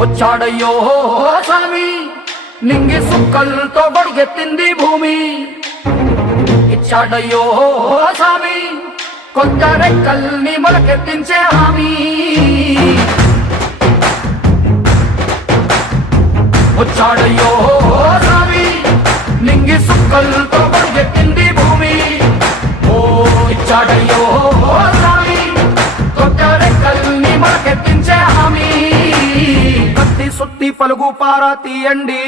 వచ్చాడయ్యో స్వామి నింగి సుక్కలతో బడిగెత్తింది భూమి. ఇచ్చాడయ్యో స్వామి కొత్త రెక్కల్ని మొలకెత్తించే హామీ. వచ్చాడయ్యో స్వామి నింగి సుక్కలతో బడిగెత్తింది భూమి. ఓ ఇచ్చాడయ్యో స్వామి కొత్త రెక్కల్ని మొలకెత్తించే హామీ. కత్తి సుత్తి పలుగు పారా తీయండి,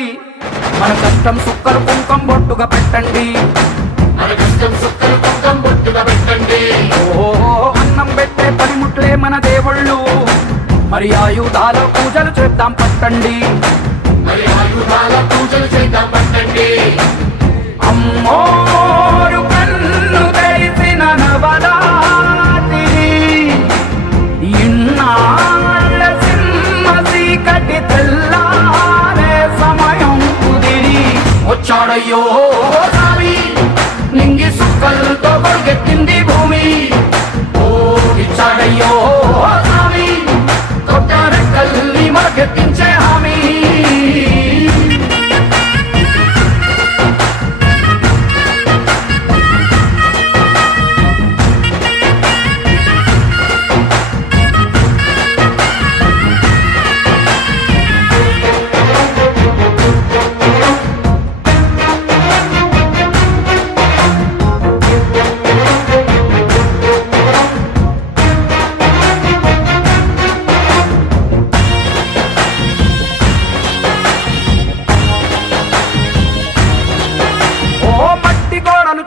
మన కష్టం సుక్కలు కుంకం బొట్టుగా పెట్టండి. మన కష్టం సుక్కలు కుంకం బొట్టుగా పెట్టండి. ఓ అన్నం పెట్టే పనిముట్లే మన దేవుళ్ళు, మరి ఆయుధాల పూజలు చేద్దాం పట్టండి. మరి ఆయుధాల పూజలు చేద్దాం పట్టండి. అమ్మోరు కన్ను తెరిసిన నవరాత్రి, ఇన్నాళ్ళ సింహ చీకటి తెల్లారే సమయం కుదిరి. వచ్చాడయ్యో స్వామి నింగి సుక్కలతో బడిగెత్తింది భూమి. ఓ ఇచ్చాడయ్యో స్వామి కొత్త రెక్కల్ని మొలకెత్తించే హామీ.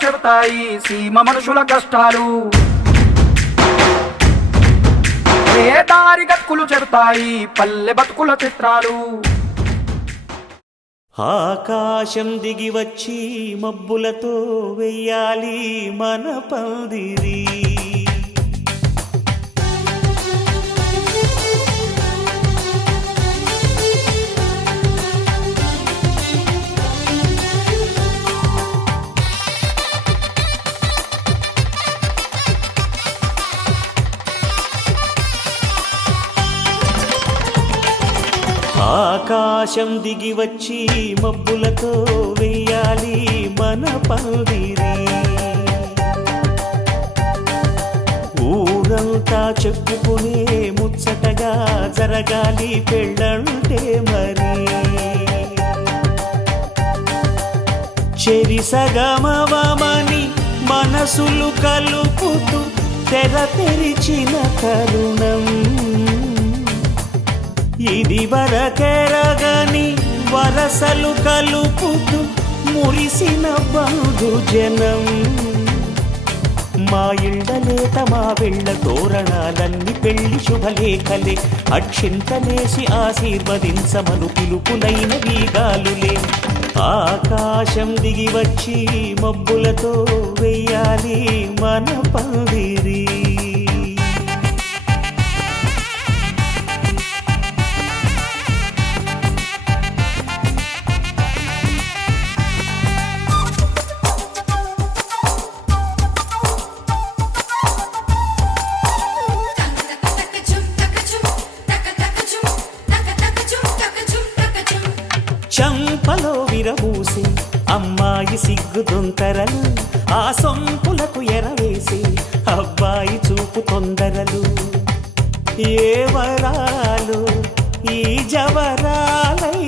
చెబుతాయి సీమ మనుషుల కష్టాలు, ఏ దారి గక్కులు చెబుతాయి పల్లె బతుకుల చిత్రాలు. ఆకాశం దిగి వచ్చి మబ్బులతో వెయ్యాలి మన పందిరి. ఆకాశం దిగి వచ్చి మబ్బులతో వెయ్యాలి మన పందిరి. ఊరంతా చెప్పుకునే ముచ్చటగా జరగాలి పెళ్ళంటే మరి. చెరిసగమవమని మనసులు కలుపుతూ తెర తెరిచిన తరుణం, ఇది వరకెరగని వరసలు కలుపుతూ మురిసిన బంధుజనం. మా ఇళ్ళలేత మా వెళ్ళ తోరణాలన్నీ పెళ్లి శుభలేఖలే, అక్షింతలేసి ఆశీర్వదించమను పిలుపులైన వీగాలులే. ఆకాశం దిగి వచ్చి మబ్బులతో వెయ్యాలి మన పందిరి. చంపలో విరబూసి అమ్మాయి సిగ్గు దొంతరలు, ఆ సొంపులకు ఎరవేసి అబ్బాయి చూపు తొందరలు. ఏ వరాలు ఈ జవరాలై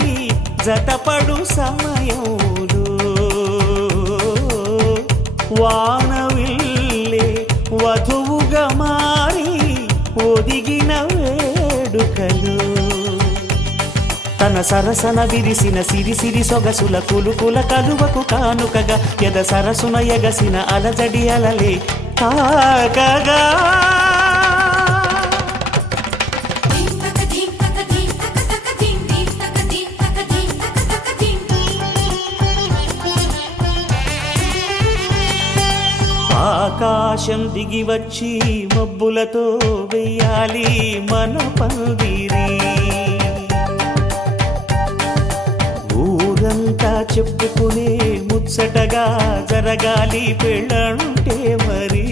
జతపడు సమయంలో, వానవిల్లే వధువుగా మారి ఒదిగిన వేడుకలు. తన సరసన విరిసిన సిరిసిరి సొగసుల కులుకుల కలువకు కానుకగా ఎద సరసున ఎగసిన అలజడి అలలే తాకగా. ఆకాశం దిగి వచ్చి మబ్బులతో వెయ్యాలి మన పందిరి. ఊరంతా చెప్పుకునే ముచ్చటగా జరగాలి పెళ్ళంటే మరి.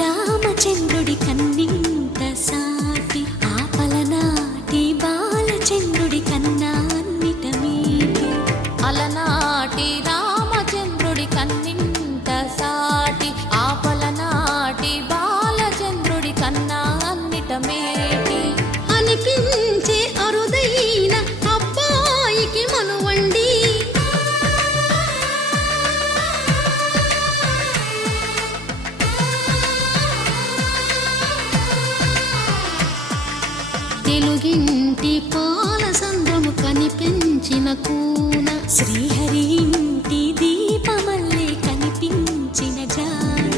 రామచంద్రుడి కన్నింత సాటి, ఆపలనాటి బాలచంద్రుడి కన్నా అన్నిట మీటి. అలనాటి రామచంద్రుడి కన్నింత సాటి, ఆపలనాటి బాలచంద్రుడి కన్నా అన్నిట మేటి. అనిపించే అరుదైన అబ్బాయికి మనువండి, తెలుగింటి పాల సంద్రము కనిపించిన కూన, శ్రీహరి ఇంటి దీపమల్లే కనిపించిన జాన.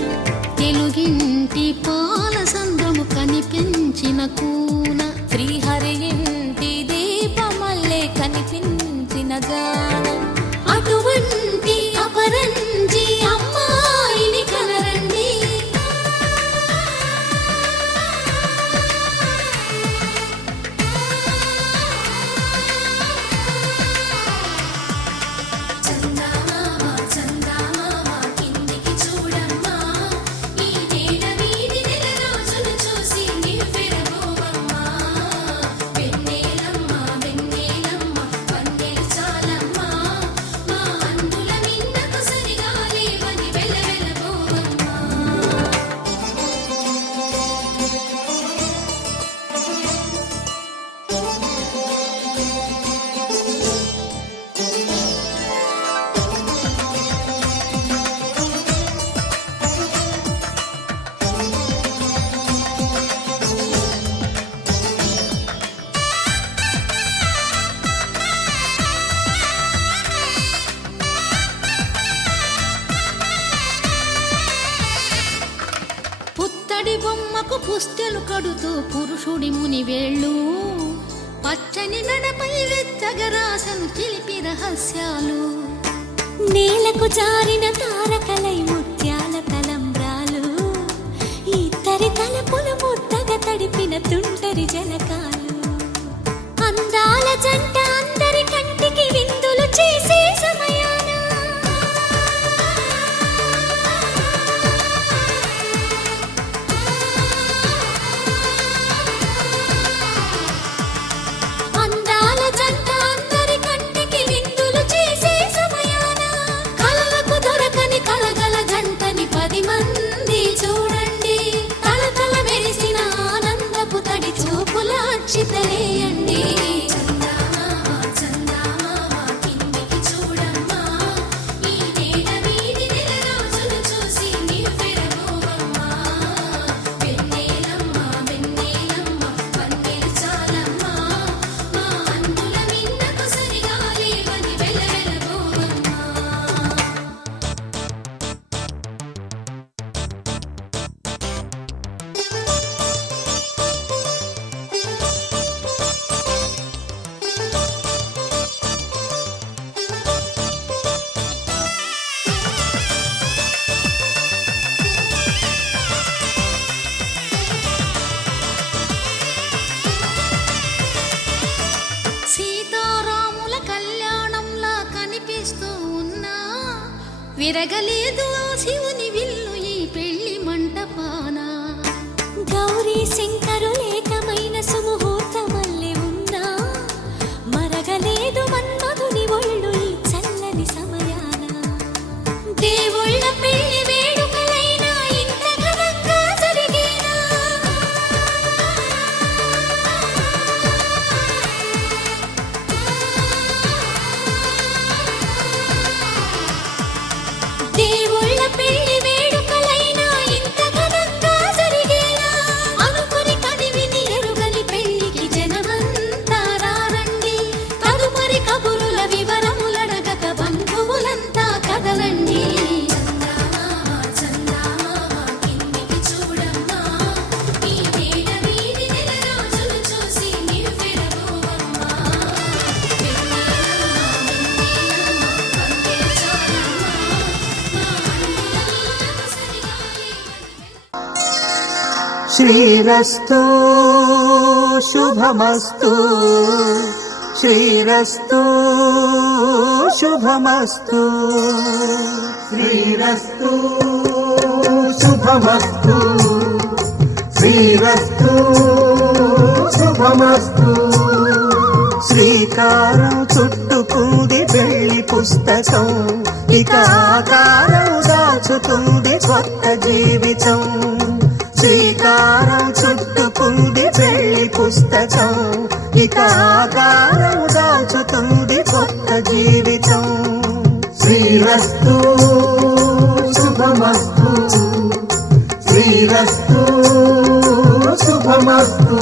తెలుగింటి పాల సంద్రము కనిపించిన కూన, శ్రీహరి ఇంటి దీపమల్లే కనిపించిన జాన. అటువంటి అపరంజి అమ్మాయిని కనరండి. పుత్తడి బొమ్మకు పుస్తెలు కడుతూ పురుషుడి ముని వేళ్ళు, పచ్చని నడపై వెచ్చగరాసను చిలిపి రహస్యాలు. నేలకు జారిన తారకలై ముత్యాల తలంబ్రాలు, ఇద్దరి తలపులు ముద్దగా తడిపిన తుంటరి జలకాలు. అందాల జంట అందరి కంటికి విందులు చేసే సమయాన, అందాల జంట అందరి కంటికి విందులు చేసే సమయాన, కలలకు దొరకని విరగలేదు ఆ శివుని విల్లు ఈ పెళ్లి మంటపాన. గౌరీ శంకరులేకమైన సుముహూర్తమల్లె ఉన్నా మరగలేదు మన్మధుని ఒళ్ళు ఈ చల్లని సమయాన. దేవుళ్ళ పెళ్లి వేడుకలైనా ఇంత ఘనంగా జరిగేనా? దేవుళ్ళ పెళ్లి వేడుకలైనా ఇంత ఘనంగా జరిగేనా? అనుకుని కదివిని ఎరుగని పెళ్లికి జనమంతా రారండి. తదుపరి కబురుల వివరములడగక బంధువులంతా కదలండి. కిందికి చూడమ్మా, ఈ వేళ వీధి నెలరాజులు చూసి నివ్వెరపోవమ్మా. శ్రీరస్తు శుభమస్తు, శ్రీరస్తు శుభమస్తు, శ్రీరస్తు శుభమస్తు, శ్రీరస్తు శుభమస్తు. శ్రీకారం చుట్టుకుంది పెళ్లి పుస్తకం, ఇక ఆకారం దాచుతుంది కొత్త జీవితం. శ్రీకారం చుట్టుకుంది పెళ్లి పుస్తకం, ఇక ఆకారం దాచుతుంది కొత్త జీవితం. శ్రీరస్తు శుభమస్తు, శ్రీరస్తు శుభమస్తు.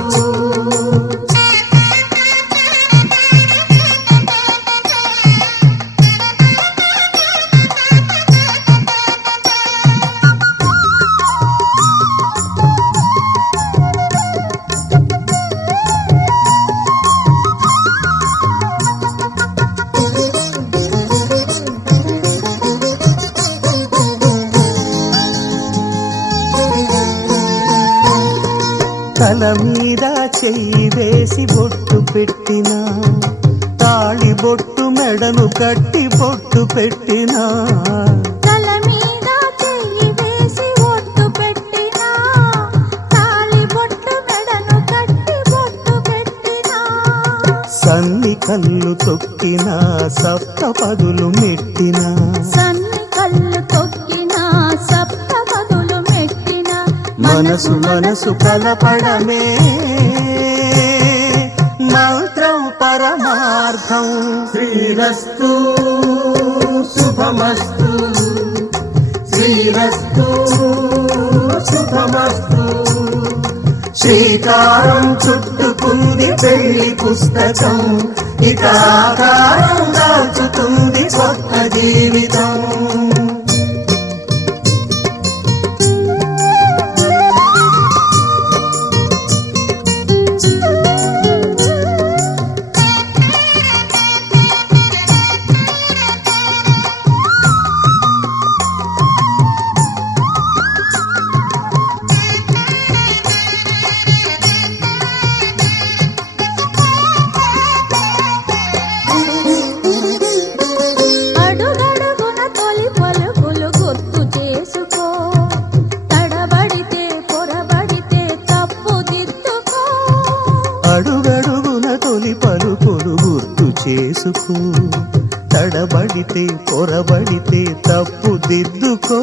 తల మీద చెయ్యి వేసి బొట్టు పెట్టినా, తాళి బొట్టు మెడను కట్టి బొట్టు పెట్టినా. తల మీద చెయ్యి వేసి బొట్టు పెట్టినా, తాళి బొట్టు మెడను కట్టి బొట్టు పెట్టినా. సన్ని కళ్ళు తొక్కినా, సప్త పదులు మెట్టినా, సన్ని కళ్ళు తొక్కినా, సప్త పదులు మెట్టినా. మనసు మనసు కలపడమే మంత్రం పరమార్థం. శ్రీరస్తు శుభమస్తు, శ్రీరస్తు శుభమస్తు. శ్రీకారం చుట్టుకుంది పెళ్లి పుస్తకం, ఇక ఆకారం దాచుతుంది కొత్త జీవితం. అడుగడుగున తొలి పలుకులు గుర్తు చేసుకో, తడబడితే పొరబడితే తప్పు దిద్దుకో. అడుగడుగున తొలి పలుకులు గుర్తు చేసుకో, తడబడితే పొరబడితే తప్పు దిద్దుకో.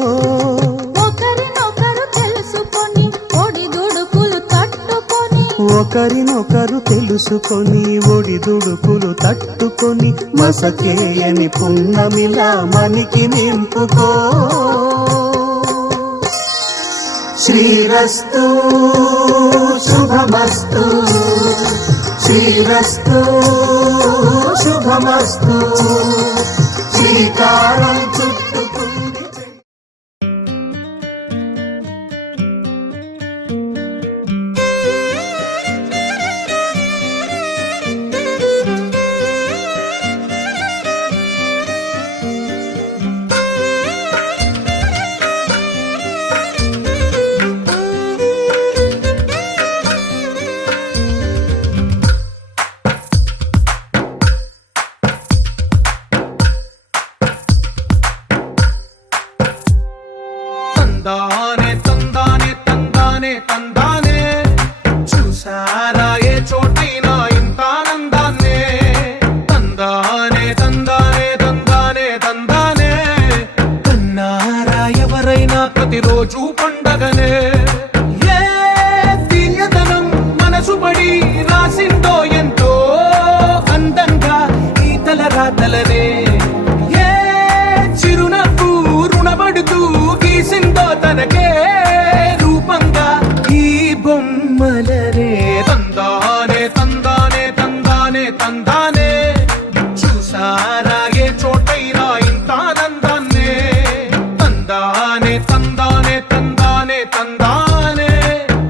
ఒకరినొకరు తెలుసుకొని ఒడిదుడుకులు తట్టుకొని, ఒకరినొకరు తెలుసుకొని ఒడిదుడుకులు తట్టుకొని, మసకేయని పున్నమిలా మనికి నింపుకో. శ్రీరస్తు శుభమస్తు, శ్రీరస్తు శుభమస్తు. శ్రీకారం చుట్టుకుంది తందానే తందానే తందానే తందానే చూసారా ఏ చోటైనా ఇంత ఆనందాన్నే తందానే తందానే తందానే తందానే కన్నారా ఎవరైనా ప్రతిరోజు పండగనే ఏ తీయదనం మనసు పడి రాసిందో ఎంతో అందంగా ఈ తల రాతలనే ఏ చిరునవ్వు రుణపడుతూ గీసిందో తనకే రూపంగా ఈ బొమ్మలనే తందానే తందానే తందానే తందానే చూసారా ఏ చోటైనా ఇంత ఆనందాన్నే తందానే తందానే తందానే తందానే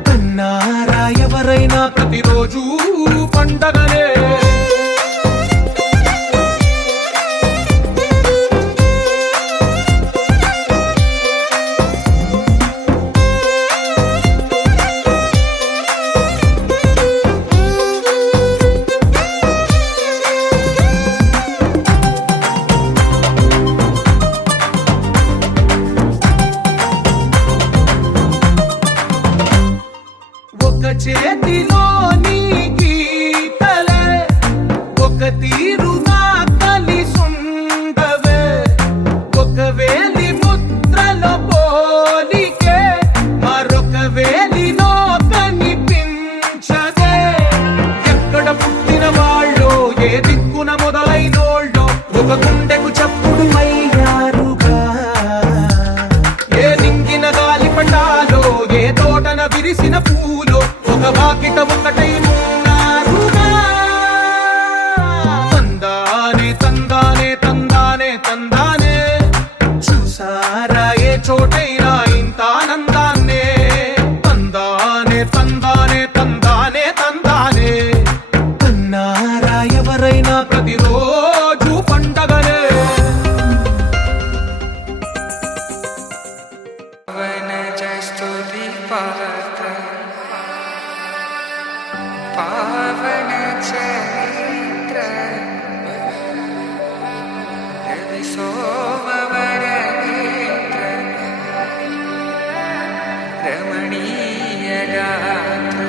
కన్నారా ఎవరైనా ప్రతిరోజు పండగనే ఒక చేతిలో నీ గీతలే ఒక తీరుగా కలిసుండవే ఒక వేలి ముద్రలో పోలికే మరొక వేలిలో కనిపించదే ఎక్కడ పుట్టిన వాళ్ళో ఏ దిక్కున మొదలైనోళ్ళో ఒక గుండెకు చప్పుడు అయ్యారుగా ఏ నింగిన గాలి పటాలో ఏ తోటన విరిసిన పూలో ఒక వాకిట ఒకటై ఉన్నారుగా తందానే తందానే తందానే తందానే చూసారా ఏ చోటైనా ఇంత ఆనందాన్నే తందానే తందానే తందానే తందానే కన్నారా ఎవరైనా ప్రతిరోజు పండగనే पावन चरित्र रवि सोमवर नेत्र रमणीय गात्र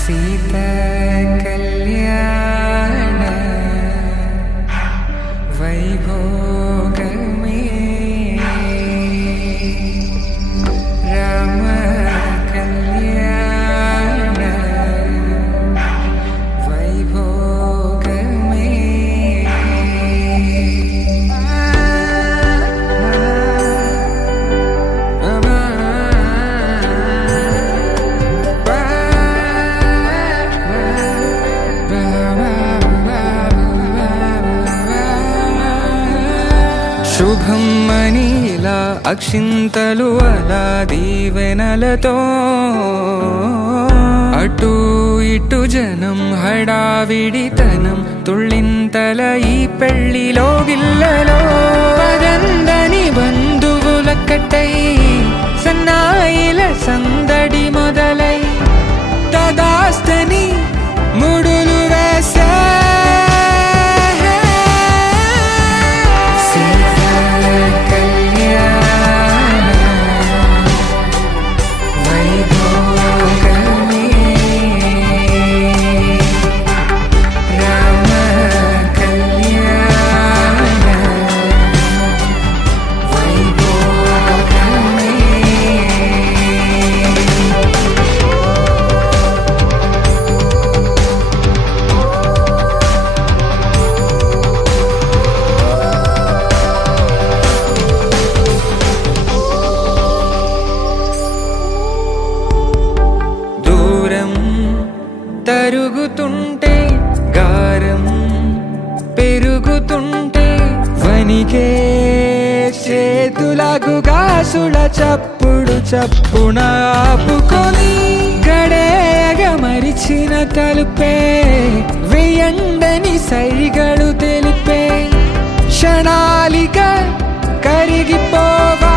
सीता कल्याण वैभोग में राम कल्याण वैभोग శుభం మనీలా అక్షింతలు అలా దీవెనలతో అటు ఇటు జనం హడావిడితనం తుళ్ళింతల ఈ పెళ్లిలో గిల్లలో పదందని బంధువులక్కటై సన్నాయిల సందడి మొదలై తదాస్తని ముడులు వేసే తరుగుతుంటే గారం పెరుగుతుంటే వనికే చేతులకు గాసుల చప్పుడు చప్పున ఆపుకొని గడేగ మరిచిన తలుపే వేయండని సైగడు తెలిపే క్షణాలిక కరిగిపోవా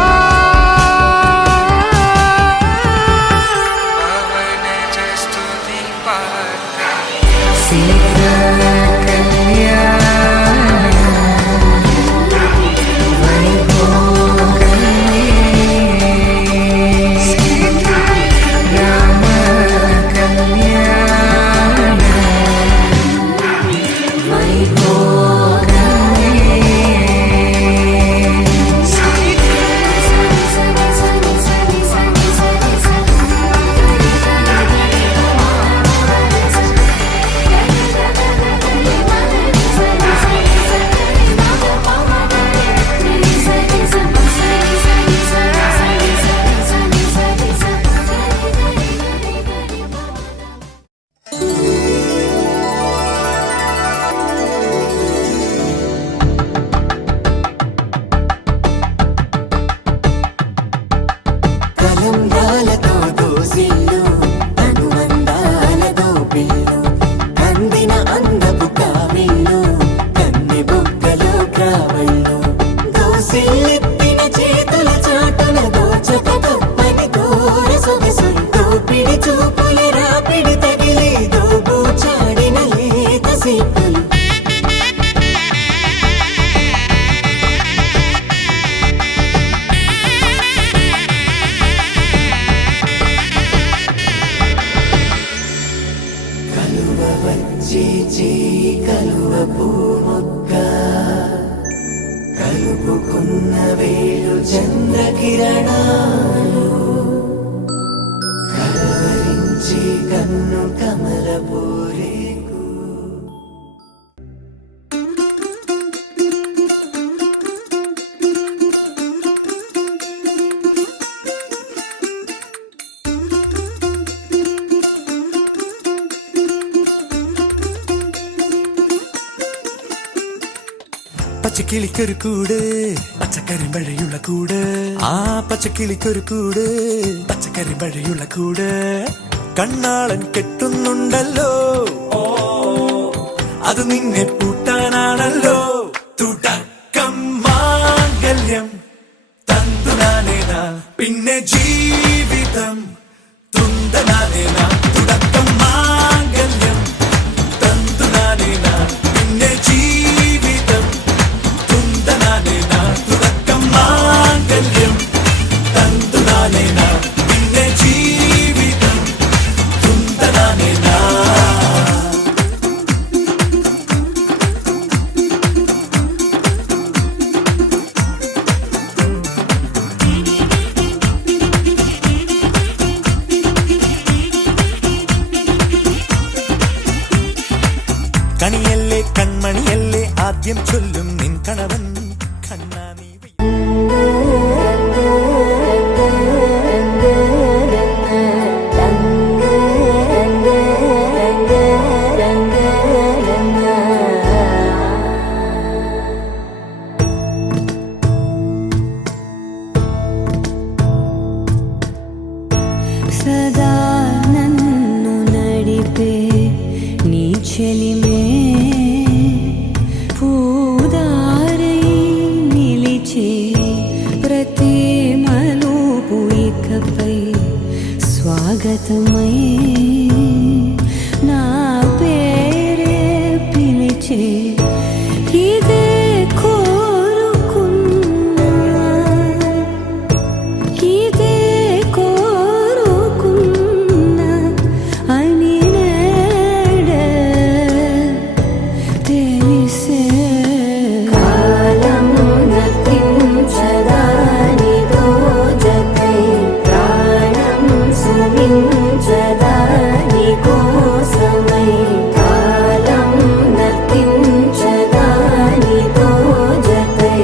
చంద్రకిరణాలు కలవరించి కన్ను కమలపూరేకు. പച്ചക്കിളിക്കൊരു കൂട് പച്ചക്കരിമ്പഴയുള്ള കൂട് ആ പച്ചക്കിളിക്കൊരു കൂട് പച്ചക്കരിമ്പഴയുള്ള കൂട് കണ്ണാളൻ കെട്ടുന്നുണ്ടല്ലോ അത് നിന്നെ പൂട്ടാനാണല്ലോ തുടക്കം മാംഗല്യം തന്തുനാനേന പിന്നെ ജീവിതം തുന്തനാനേന തുടക്കം മാംഗല്യം തന്തുനാനേന പിന്നെ ജീവിതം തുന്തനാനേന തുടക്കം മാംഗല്യം തന്തുനാനേന പിന്നെ ജീവിതം തുന്തനാനേന. കണിയല്ലേ കൺമണിയല്ലേ ആദ്യം ചൊല്ലും നിൻ കണവൻ കണ്ണാനീ. సదా నన్ను నడిపే నీ చెలిమే పూదారై నిలిచే ప్రతి మలుపు ఇకపై స్వాగతమై నా పేరే పిలిచే ఇదే కోరుకున్నా ఇదే కోరుకున్నా అని నేడే తెలిసే కాలం నతించదానిదో జతై ప్రాణం సుమించదాని కోసమై కాలం నతించదానిదో జతై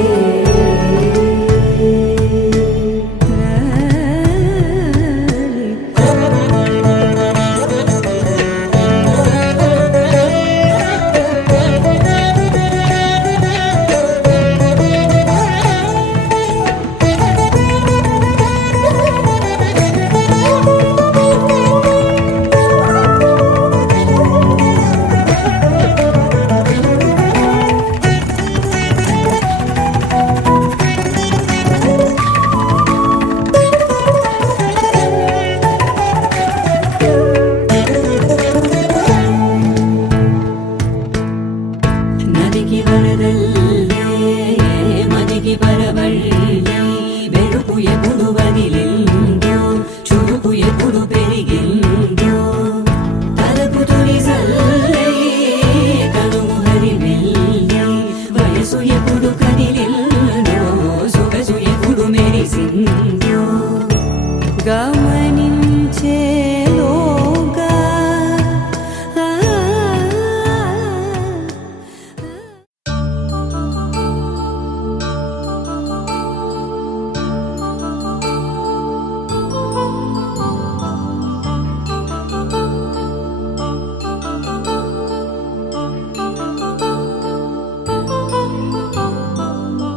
నదికి వరదల్లే మదికి పరవళ్ళే వెలుపు ఎప్పుడు వదిలిందో చురుకు ఎప్పుడు పెరిగిందో తలపు తొలి సల్లే కనుము హరివెల్లే వయసు ఎప్పుడు కదిలిందో సొగసు ఎప్పుడు మెరిసిందో గమనించేలోగా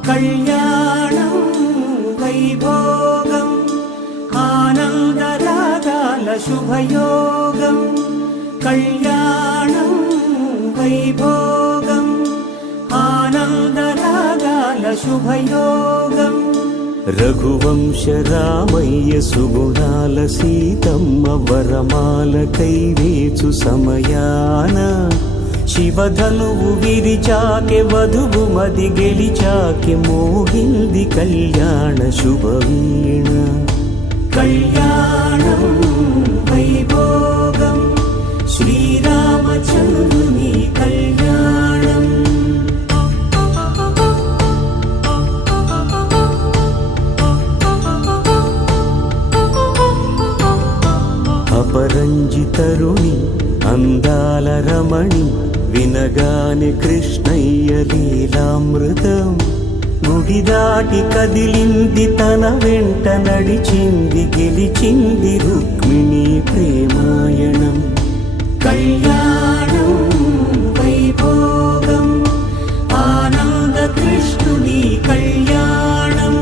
కళ్యాణం వైభోగం ఆనందరాగాల శుభయోగం కళ్యాణం వైభోగం ఆనందరాగాల శుభయోగం రఘువంశ రామయ్య సుగుణాల సీతమ్మ వరమాల కైవేచు సమయాన శివధనువు విరిచాకె వధువు మది గెలిచాకె మోగింది కళ్యాణ శుభవీణ కళ్యాణం వైభోగం శ్రీరామచంద్రుని కళ్యాణం మంజితరుణి అందాల రమణి వినగానే కృష్ణయ్య లీలామృతం గుడి దాటి కదిలింది తన వెంట నడిచింది గెలిచింది రుక్మిణి ప్రేమాయణం కళ్యాణం వైభోగం ఆనంద కృష్ణుని కళ్యాణం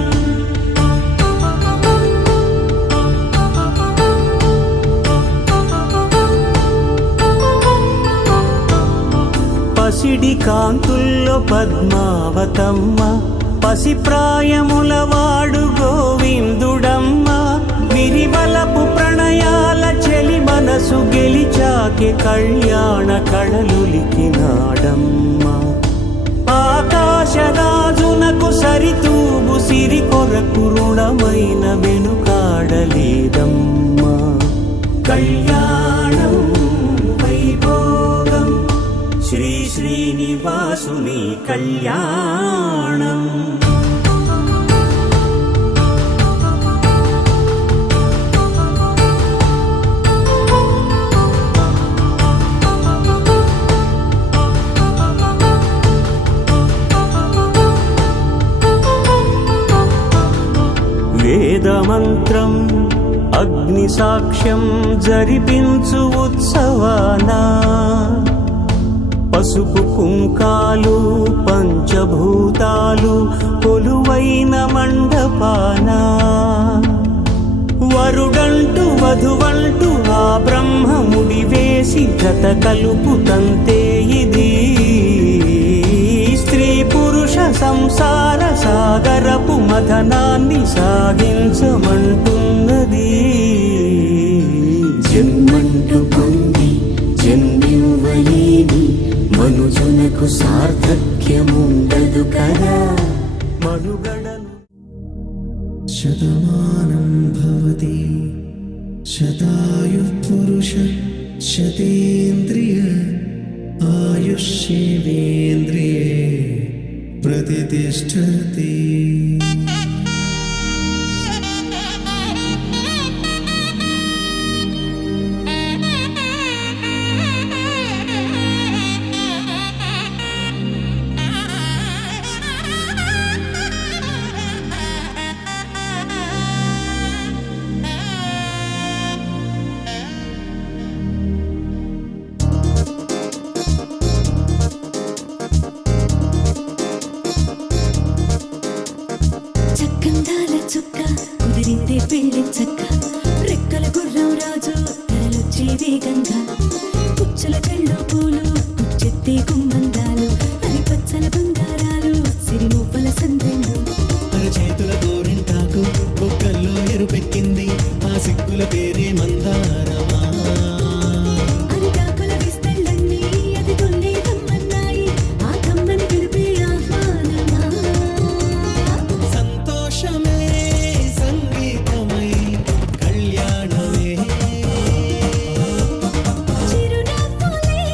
పసిడి కాంతుల్లో పద్మావతమ్మ పసిప్రాయముల వాడు గోవిందుడమ్మ విరివలపు ప్రణయాల చెలి మనసు గెలిచాకే కళ్యాణ కళలులికినాడమ్మ ఆకాశరాజునకు సరితూగు సిరి కొరకు రుణమైన వెనుకాడలేదమ్మ కళ్యాణం వైభోగం శ్రీ శ్రీనివాసుని కళ్యాణం వేదమంత్రం అగ్ని సాక్ష్యం జరిపించు ఉత్సవానా పసుపు కుంకాలు పంచభూతాలు కొలువైన మండపాన వరుడంటూ వధువంటూ ఆ బ్రహ్మముడి వేసి జత కలుపుతంతే ఇది స్త్రీ పురుష సంసార సాగరపు మథనాన్ని సాగించమంటున్నది జన్మంటూ పొంది జన్మివ్వలేని మనుజునకు సార్థక్యముండదు కదా మనుగడను శతమానం భవతి శతాయుః పురుష శతేంద్రియ ఆయుష్యేవేంద్రియే ప్రతిష్ఠతి చక్కందాల చుక్క కుదిరిందే పెళ్లి చక్క రెక్కల గుర్రం రాజు తరలొచ్చే వేగంగా పుచ్చల కళ్ళు పూలు కుచ్చెత్తే గుమ్మందాలు అవి పచ్చల బంగారాలు సిరిమూపల సందెండు చేతుల గోరింటాకు బొక్కల్లో ఎరుపెక్కింది ఆ సిగ్గుల పేరే మందారమా అరిటాకుల విస్తళ్ళన్నీ అది తొల్లి కమ్మన్నాయి ఆ కమ్మని పిలిపే ఆహ్వానమా సంతోషమే సంగీతమై కళ్యాణమే చిరునవ్వులే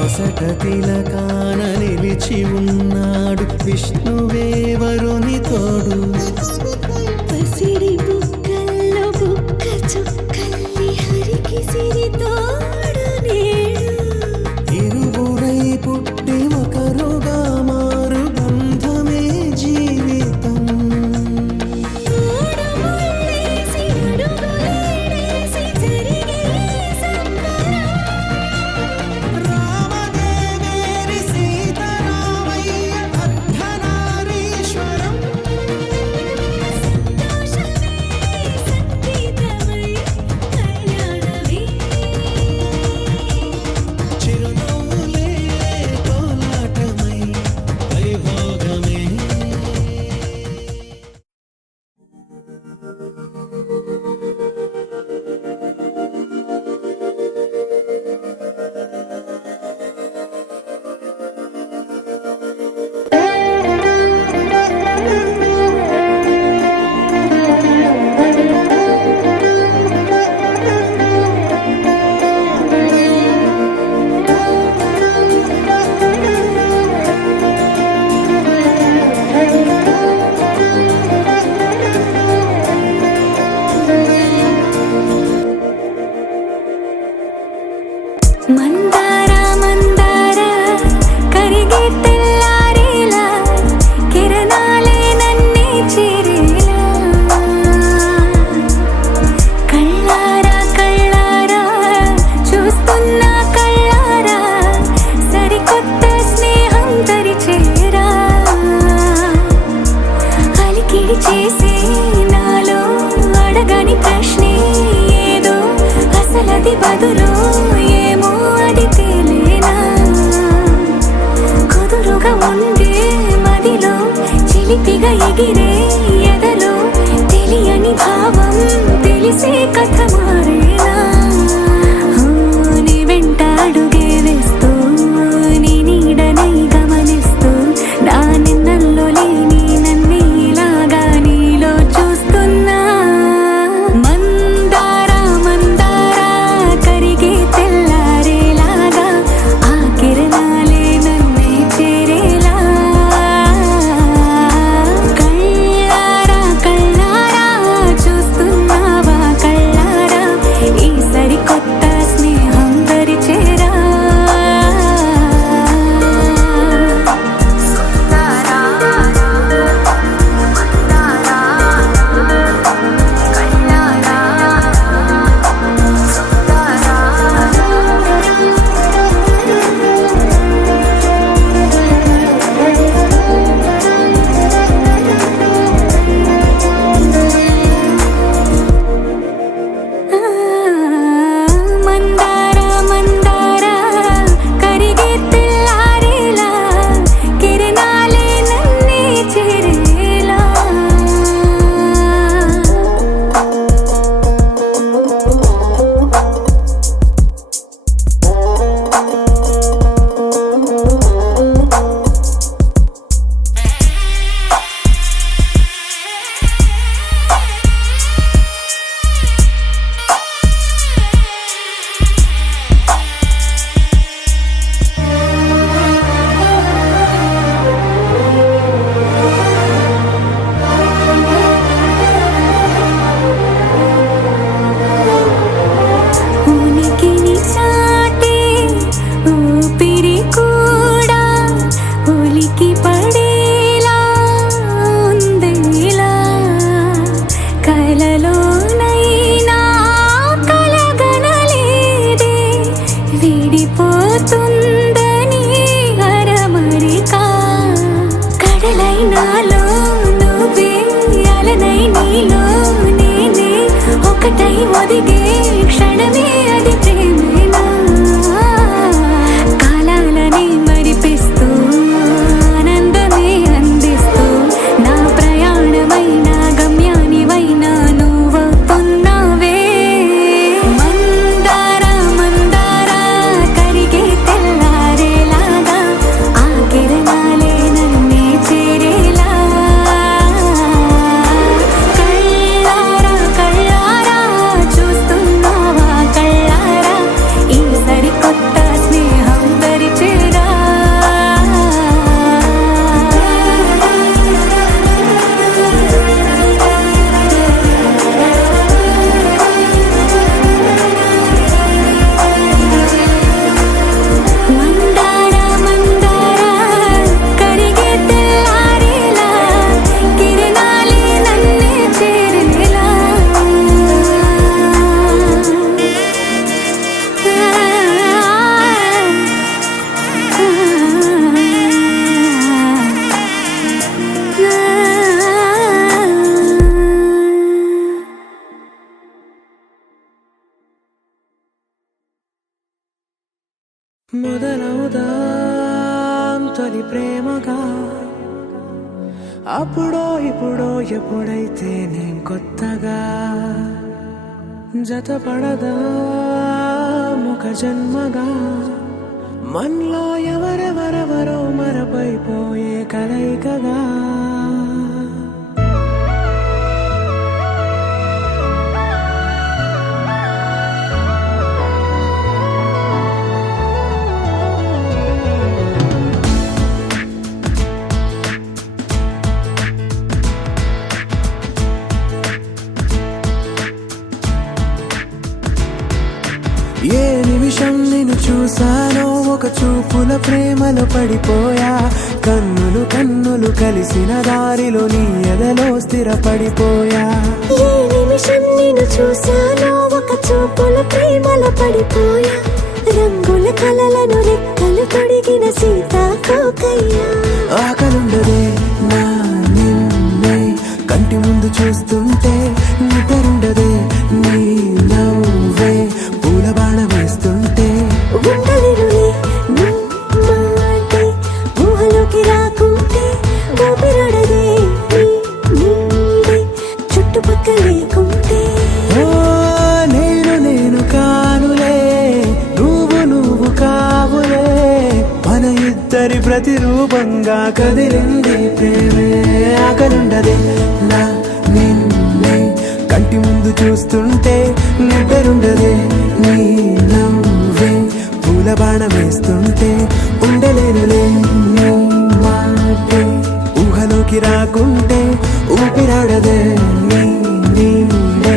నొసట తిలకాన నిలిచి ఉన్నాడు విష్ణువే వరుని తోడు పసిడి బుక్కల్లో బుక్క చుక్కల్లి హరికి సిరి తోడు నేడు ఇరువురై పుట్టి ఒకరుగా మారు బంధమే జీవితం మూడుముళ్ళేసి అడుగులేసి జరిగే సంబరం రామదేవేరి సీతారామయ్య అర్ధనారీశ్వరం సంతోషమే సంగీతమై కళ్యాణమే చిరునవ్వులే కోలాటమై వైభోగమే మందార మందార కరిగే తెల్లారేలా కిరణాలే నన్నే చేరేలా కళ్ళారా కళ్ళారా చూస్తున్నా కళ్ళారా సరికొత్త స్నేహం తరిచేరా అలికిడి చేసే నాలో అడగని ప్రశ్నే ఏదో అసలది బదులు ఏమో అది తేలేనా కుదురుగా ఉండే మదిలో చిలిపిగా ఎగిరే ఎదలో తెలియని భావం తెలిసే కథ మారేనా నీ వెంట అడుగే వేస్తూ నీ నీడనై గమనిస్తూ నా నిన్నల్లో లేని నన్నే ఇలాగా నీలో చూస్తున్నా మందార మందార కరి మొదలవుదాం తొలి ప్రేమగా అప్పుడో ఇప్పుడో ఎప్పుడైతే నేను కొత్తగా జతపడదా ముఖ జన్మగా మనలో ఎవరెవరెవరో మరపైపోయే కలయికగా ఏ నిమిషం నిన్ను చూసానో ఒక చూపుల ప్రేమలో పడిపోయా కన్నులు కన్నులు కలిసిన దారిలో నీ ఎదలో స్థిరపడిపోయా ఏ నిమిషం నిన్ను చూసానో ఒక చూపుల ప్రేమలో పడిపోయా రంగుల కలలను రెక్కలు తొడిగిన సీతాకోకయ్యా ఆకలుండదే నా నిన్నే కంటి ముందు చూస్తుంటే నిద్రుండదే నీ నవ్వే పూల బాణ వేస్తుంటే ఉండలేనులే నీ మాటే ఊహలోకి రాకుంటే ఊపిరాడదే నీ నీడే చుట్టుపక్కల లేకుంటే ఓ నేను కానులే నువ్వు కావులే మన ఇద్దరి ప్రతిరూపంగా కదిలింది ప్రేమే ఆకలుండదే నా నిన్నే కంటి ముందు చూస్తుంటే నిద్రుండదే నీ నవ్వే పూల బాణ వేస్తుంటే ఉండలేనులే నీ మాటే ఊహలోకి రాకుంటే ఊపిరాడదే నీ నీడే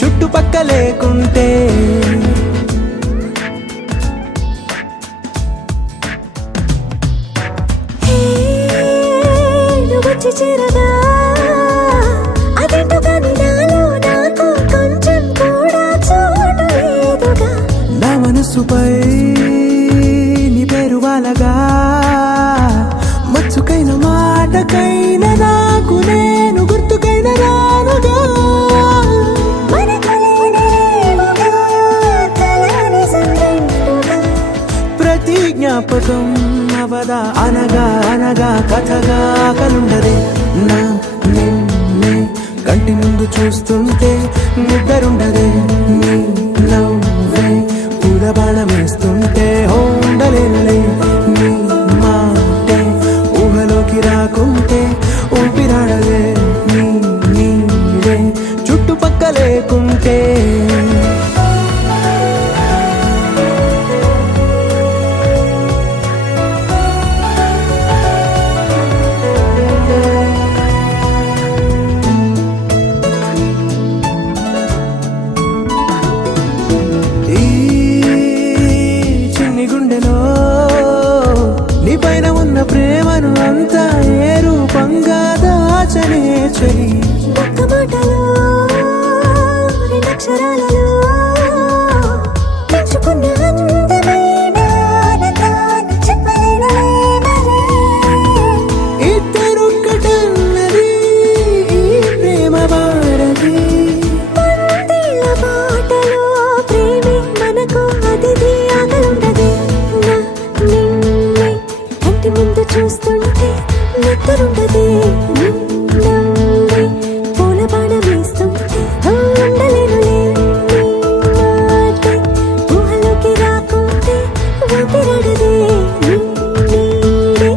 చుట్టుపక్క లేకుంటే వచ్చి చేరగా అదేంటో కానీ నాలో నాకు కొంచెం కూడా చోటు లేదుగా నా మనసుపై నీ పేరు వాలగా మచ్చుకైన మాటకైన నాకు నేను గుర్తుకైన రానుగా మనకులేనిదేమోగా కలని సంగంటుగా ప్రతి జ్ఞాపకం అవదా అనగా అనగా కథగా కలుండదే నా నిన్నే కంటి ముందు చూస్తుంటే నిద్రుండదే నీ నవ్వే పూల బాణం వేస్తుంటే ఉండలేనులే నీ మాటే ఊహలోకి రాకుంటే ఊపిరాడదే నీ నీడే చుట్టుపక్క లేకుంటే ఈ చిన్ని గుండెలో నీ పైన ఉన్న ప్రేమను అంతా ఏ రూపంగా దాచనే చలి ఒక్క మాటలో రెండక్షరాలలో పెంచుకున్న అందమైన ఆనందాన్ని చెప్పలేనులే మరి ఇద్దరొక్కటన్నది ఈ ప్రేమ వారది వందేళ్ల బాటలో ప్రేమే మనకు అతిథి ఆగలుండదే నా నిన్నే కంటి ముందు చూస్తుంటే నిద్రుండదే నీ నవ్వే పూల బాణ వేస్తుంటే ఉండలేనులే నీ మాటే ఊహలోకి రాకుంటే ఊపిరాడదే నీ నీడే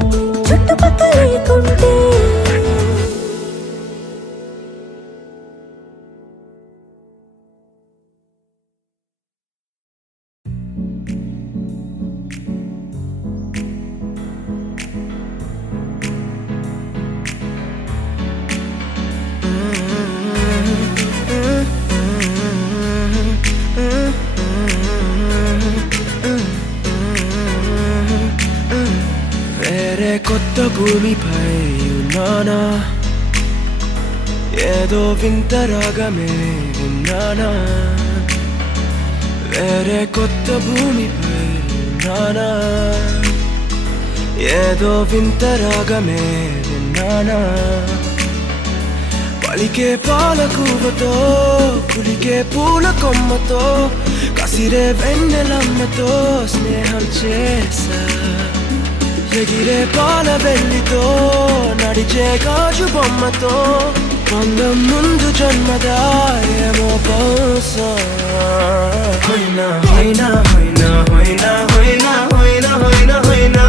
చుట్టుపక్క లేకుంటే వేరే కొత్త భూమిపై ఉన్నానా ఏదో వింత రాగమే విన్నానా వేరే కొత్త భూమిపై ఉన్నానా ఏదో వింత రాగమే విన్నానా పలికే పాలకూవతో కులికే పూల కొమ్మతో కసిరే వెన్నెలమ్మతో స్నేహం చేసా ఎగిరే పాల వెళ్ళితో నడిచే గాజు బొమ్మతో పొందం ముందు జన్మదా ఏమో బహుశా హోయినా హోయినా హోయినా హోయినా హోయినా హోయినా హోయినా హోయినా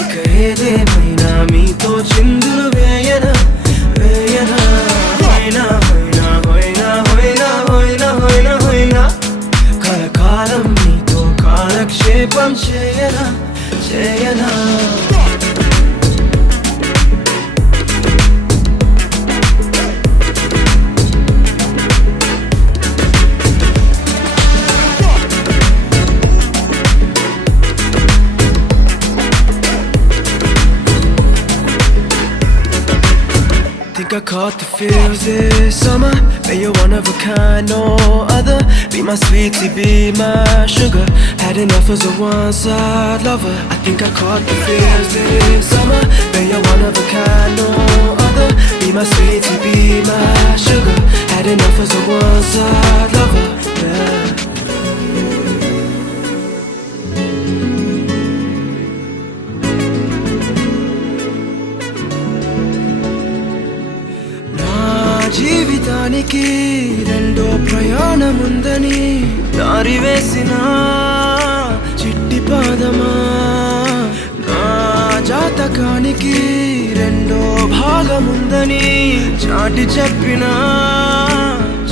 ఇక ఏదేమైనా మీతో చిందులు వేయనా వేయనా హోయినా హోయినా హోయినా హోయినా హోయినా హోయినా హోయినా కలకాలం మీతో కాలక్షేపం చేయనా చేయనా Think I caught the feels this summer. Man, you're one of a kind, no other. Be my sweetie, be my sugar. Had enough as a one-side lover. I think I caught the feels this summer. Man, you're one of a kind, no other. Be my sweetie, be my sugar. Had enough as a one-side lover. Yeah. జీవితానికి రెండో ప్రయాణముందని దారి వేసిన చిట్టి పాదమా నా జాతకానికి రెండో భాగముందని చాటి చెప్పిన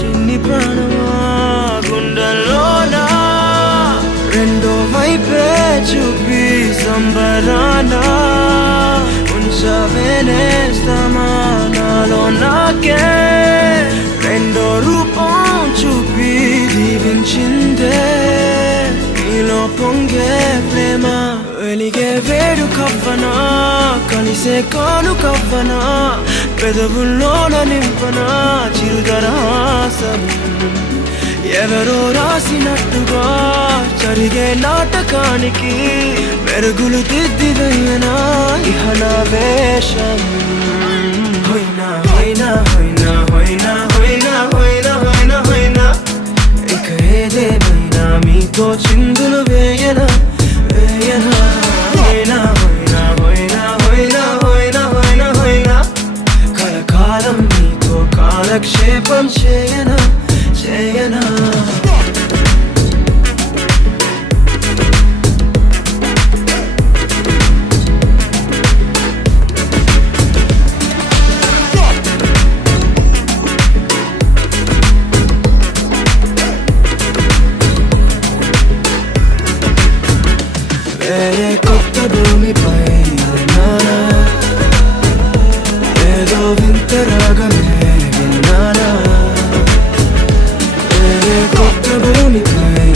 చిన్ని ప్రాణమా గుండెల్లోనా రెండో వైపే చూపి సంబరానా ఉంచవేనేస్తామా నాలో నాకే రెండో రూపం చూపి దీవించిందే నీలో పొంగే ప్రేమ వెలిగే వేడు కవ్వనా కలిసే కాను కవ్వనా పెదవుల్లోన నింపనా చిరుదరాసం ఎవరో రాసినట్టుగా జరిగే నాటకానికి మెరుగులు దిద్దివయ్యనా ఇహ నా వేషం హోయినా హోయినా హోయినా హోయినా హోయినా హోయినా హోయినా హోయినా ఇక ఏదేమైనా మీతో చిందులు వేయనా వేయనా హోయినా హోయినా హోయినా హోయినా హోయినా హోయినా హోయినా కలకాలం మీతో కాలక్షేపం చేయనా చేయనా వేరే కొత్త భూమిపై నానా ఏదో వింత రాగమే విన్నానా వేరే కొత్త భూమిపై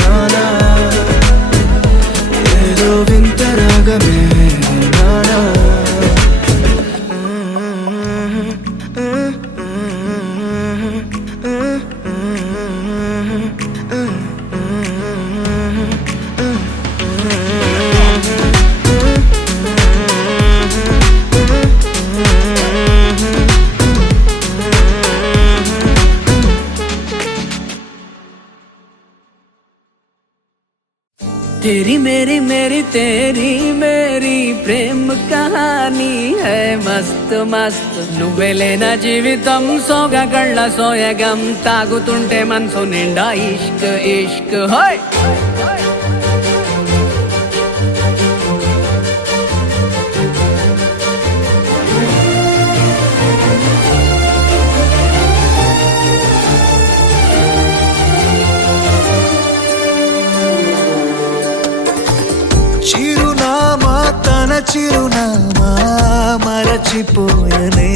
నానా ఏదో వింత రాగమే విన్నానా तेरी मेरी मेरी तेरी मेरी प्रेम कहानी है मस्त मस्त నువ్వెలేన జీవితం సోగగళ్ళ సోయగం తాగుతుంటే మనసు నిండా ఇష్క్ ఇష్క్ హోయ్ చిరునామా తన చిరునామా మరచిపోయనే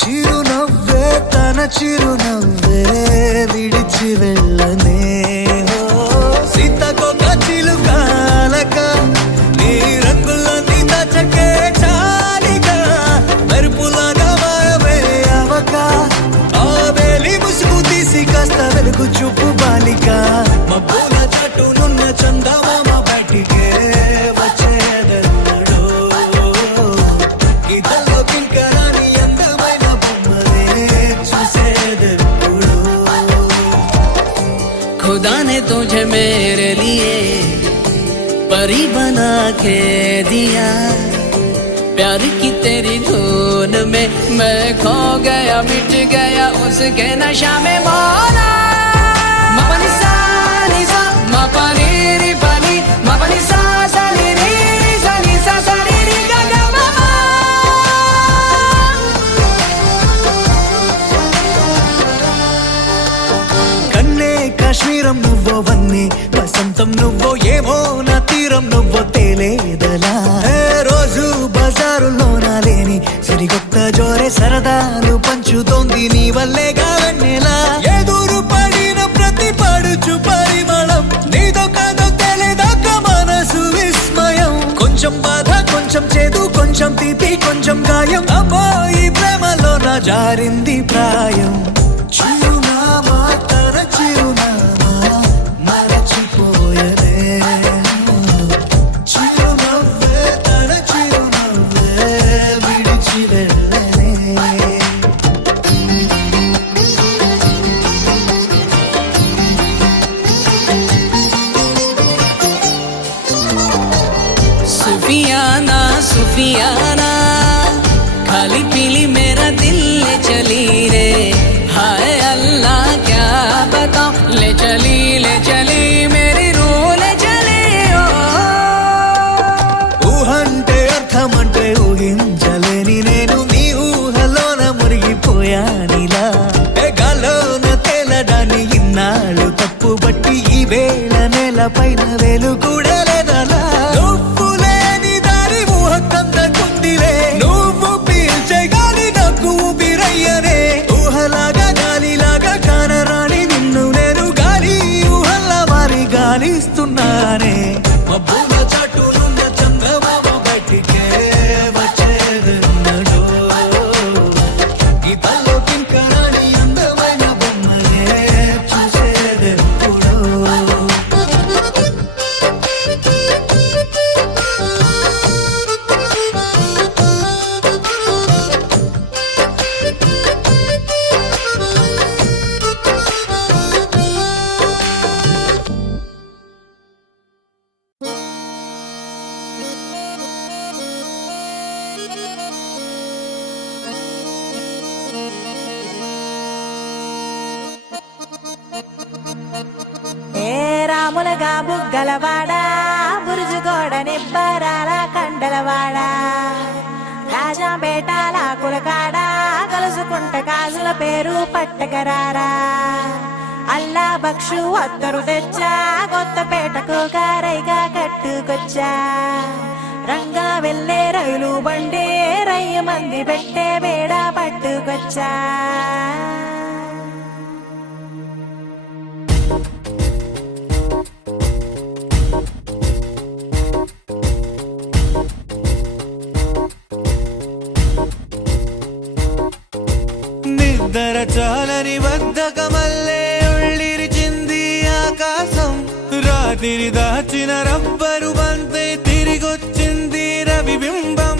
చిరునవ్వే తన చిరునవ్వే విడిచి వెళ్ళనే సీతకొక చిలుకాలక నీ రంగులన్నీ దచకే చాలిగా మెరుపులాగా మాయమే అవక ఆ వేలి ముసుగు తీసి కాస్త వెలుగు చూపు బాలిక మబ్బుల చట్టునున్న చందమామ బయటికే వచ్చేదెన్నడో గీతల్లో కింకరాని అందమైన బొమ్మనే చూసేదెప్పుడు खुदा ने तुझे मेरे लिए परी बना के दिया प्यार की तेरी धुन में मैं खो गया मिट गया उसके नशा में मौला मपनी सा नी सा मपनी री पनी मपनी सा सा नी री सा नी सा सा नी री गा गा मा मा కన్నే కాశ్మీరం నువ్వో వన్నే వసంతం నువ్వో ఏమో నా తీరం నువ్వో తేలేదలా రోజు బజారులోన లేని సరికొత్త జోరే సరదాలు పంచుతోంది నీ వల్లేగా వెన్నెలా ఎదురు పడిన ప్రతి పడుచు పరిమళం నీదో కాదో తెలియదాక మనసు విస్మయం కొంచెం బాధ కొంచెం చేదు కొంచెం తీపి కొంచెం గాయం అమ్మో ఈ ప్రేమలో నా జారింది ప్రాయం చిరునామా తన చిరునామా మరచిపోయనే చిరునవ్వే తన చిరునవ్వే విడిచి వెళ్ళనే सुफियाना सुफियाना खाली पीली मेरा दिल ले चली रे हाय अल्लाह क्या बताऊं ले चली मेरी रूह ले चली ओ ఊహంటే అర్థమంటే ఊహించలేని నేను నీ ఊహలోన మురిగిపోయానిలా గాల్లోన తేలడాన్ని ఇన్నాళ్ళు తప్పుబట్టి ఈ వేళ నేల పైన వేలు కూడా లేదలా నువ్వు లేని దారి ఊహ కందకుందిలే నువ్వు పీల్చే గాలి నాకు ఊపిరయ్యనే ఊహలాగా గాలిలాగా కానరాని నిన్ను నేను గాలి ఊహల్లా మారి గాలిస్తున్నానే మబ్బుల చాటునున్న చందమామ బయటికే వచ్చేదన్నడో ఈ తల్లో కింకరాని అందమైన బొమ్మలే చూసేదెప్పుడో ఏ రాములగా బుగ్గలవాడా బురుజుగోడ నిబ్బరాల కండలవాడ రాజాపేటాల కులకాడ కలుసుకుంట కాజుల పేరు పట్టకరారా అల్లా బక్షు అత్తరు తెచ్చా కొత్తపేటకు కారైగా కట్టుకొచ్చా రంగా వెళ్ళే రైలు బండి రయ్య మంది పెట్టే బేడ పట్టుకొచ్చా నిద్ర చాలని బద్ధకమల్లే ఉళ్ళిరిచింది ఆకాశం రాత్రి దాచిన రబ్బరు బంతే తిరిగొచ్చింది రవిబింబం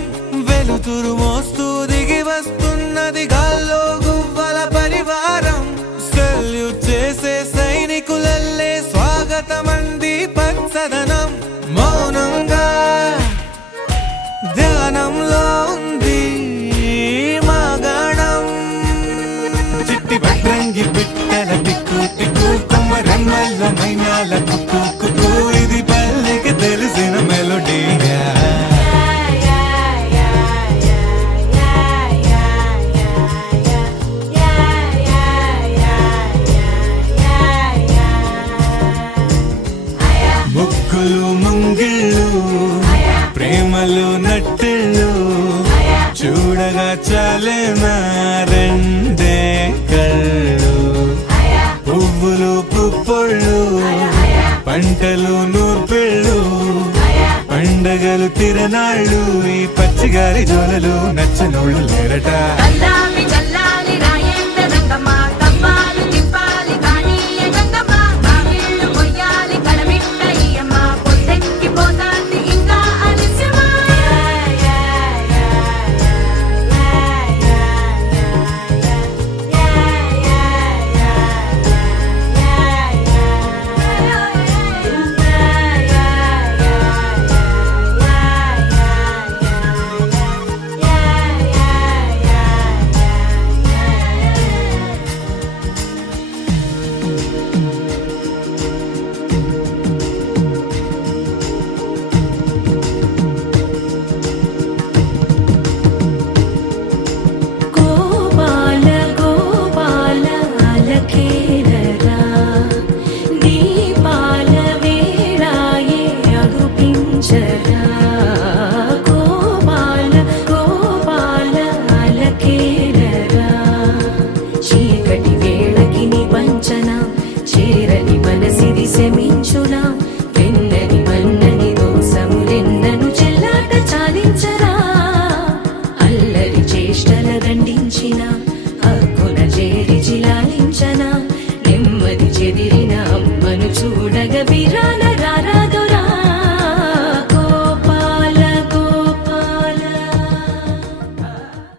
వెలుతురు మోస్తూ దిగి వస్తున్నది గాల్లో గువ్వల పరివారం సెల్యూట్ చేసే సైనికులల్లే స్వాగతమంది పచ్చదనం మౌనంగా ధ్యానంలో ఉంది మగణం చిట్టి భద్రంగి బిట్టల టిక్కు టిక్కు కొమ్మరమ్మల్ల మైనాల కుక్కు కుక్కు ఇది పల్లెకి తెలిసిన మెలోడీగా ముగ్గులు ముంగిళ్ళు ప్రేమలు నట్టిళ్ళు చూడగా చాలేనా రెండే కళ్ళు పువ్వులు పుప్పొళ్ళు పంటలు నూర్పిళ్ళు పండగలు తిరనాళ్ళు ఈ పచ్చిగారి జోలలు నచ్చనోళ్ళు లేరట